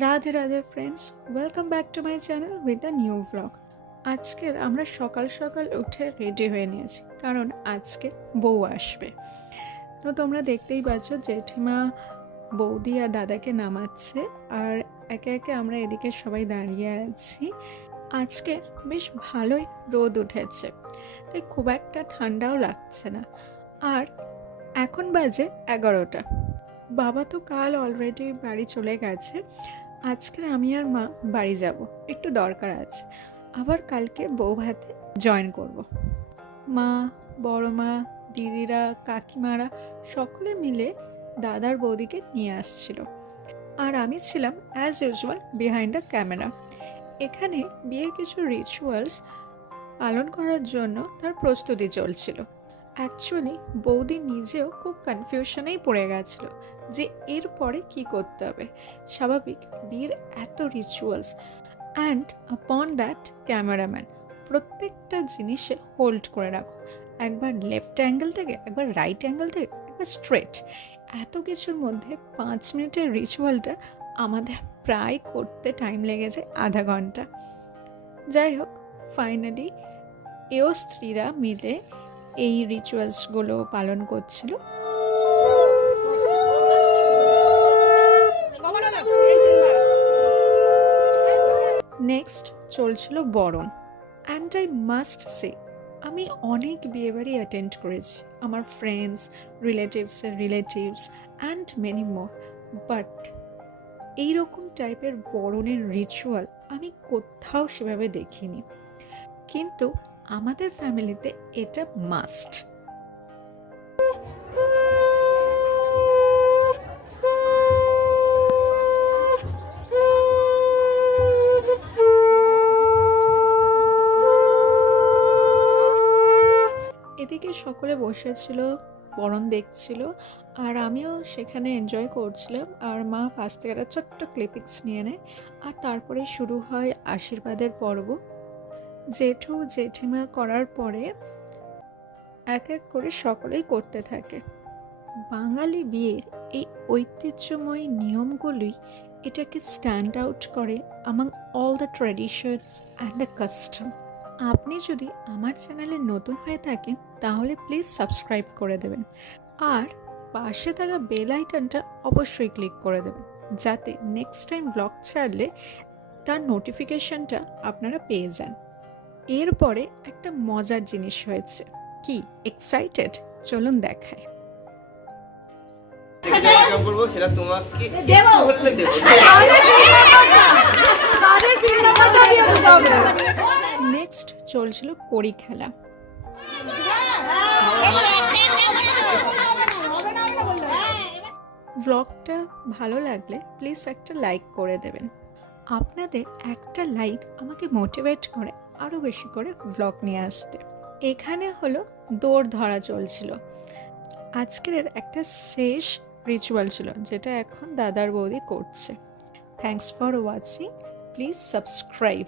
Radhe Radhe friends, welcome back to my channel with a new blog. আজকের আমরা সকাল সকাল উঠে রেডি হয়ে নিয়েছি, কারণ আজকে বউ আসবে। তো তোমরা দেখতেই পাচ্ছ জেঠিমা বৌদি আর দাদাকে নামাচ্ছে, আর একে একে আমরা এদিকে সবাই দাঁড়িয়ে আছি। আজকে বেশ ভালোই রোদ উঠেছে, তাই খুব একটা ঠান্ডাও লাগছে না। আর এখন বাজে 11টা। বাবা তো কাল অলরেডি বাড়ি চলে গেছে। আজকের আমি আর মা বাড়ি যাব, একটু দরকার আছে। আবার কালকে বউ ভাতে জয়েন করব। মা, বড় মা, দিদিরা, কাকিমারা সকলে মিলে দাদার বৌদিকে নিয়ে আসছিল, আর আমি ছিলাম as usual behind the camera. এখানে বিয়ের কিছু রিচুয়ালস পালন করার জন্য তার প্রস্তুতি চলছিল। অ্যাকচুয়ালি বৌদি নিজেও খুব কনফিউশনেই পড়ে গেছিল যে এরপরে কি করতে হবে। স্বাভাবিক, বিয়ের এত রিচুয়ালস, অ্যান্ড আপন দ্যাট ক্যামেরাম্যান প্রত্যেকটা জিনিসে হোল্ড করে রাখো, একবার লেফট অ্যাঙ্গেল থেকে, একবার রাইট অ্যাঙ্গেল থেকে, একবার স্ট্রেট। এত কিছুর মধ্যে 5 মিনিটের রিচুয়ালটা আমাদের প্রায় করতে টাইম লেগে যায় আধা ঘন্টা। যাই হোক, ফাইনালি এও স্ত্রীরা মিলে এই রিচুয়ালসগুলো পালন করছিল। নেক্সট চলছিল বরণ। অ্যান্ড আই মাস্ট সে, আমি অনেক বিয়েবাড়ি অ্যাটেন্ড করেছি, আমার ফ্রেন্ডস, রিলেটিভসের relatives and many more, but এইরকম টাইপের বরণের রিচুয়াল আমি কোথাও সেভাবে দেখিনি। কিন্তু আমাদের ফ্যামিলিতে এটা মাস্ট। এদিকে সকলে বসেছিল, বরণ দেখছিল, আর আমিও সেখানে এনজয় করছিলাম। আর মা পাশ থেকে একটা ছোট্ট ক্লিপিংস নিয়ে নেয়, আর তারপরে শুরু হয় আশীর্বাদের পর্ব। জেঠু জেঠিমা করার পরে এক এক করে সকলেই করতে থাকে। বাঙালি বিয়ের এই ঐতিহ্যময় নিয়মগুলোই এটাকে স্ট্যান্ড আউট করে among all the traditions and the custom. আপনি যদি আমার চ্যানেলে নতুন হয়ে থাকেন তাহলে প্লিজ সাবস্ক্রাইব করে দেবেন, আর পাশে থাকা বেল আইকনটা অবশ্যই ক্লিক করে দেবেন, যাতে নেক্সট টাইম ব্লগ ছাড়লে তার নোটিফিকেশনটা আপনারা পেয়ে যান। এরপরে একটা মজার জিনিস হয়েছে। কি এক্সাইটেড? চলুন দেখায়। সেটা তোমাকে নেক্সট চলছিল কড়ি খেলা। ব্লগটা ভালো লাগলে প্লিজ একটা লাইক করে দেবেন। আপনাদের একটা লাইক আমাকে মোটিভেট করে আরও বেশি করে ব্লগ নিয়ে আসতে। এখানে হলো দৌড় ধরা চলছিল। আজকের একটা শেষ রিচুয়াল ছিল, যেটা এখন দাদার বৌদি করছে। Thanks for watching, please subscribe.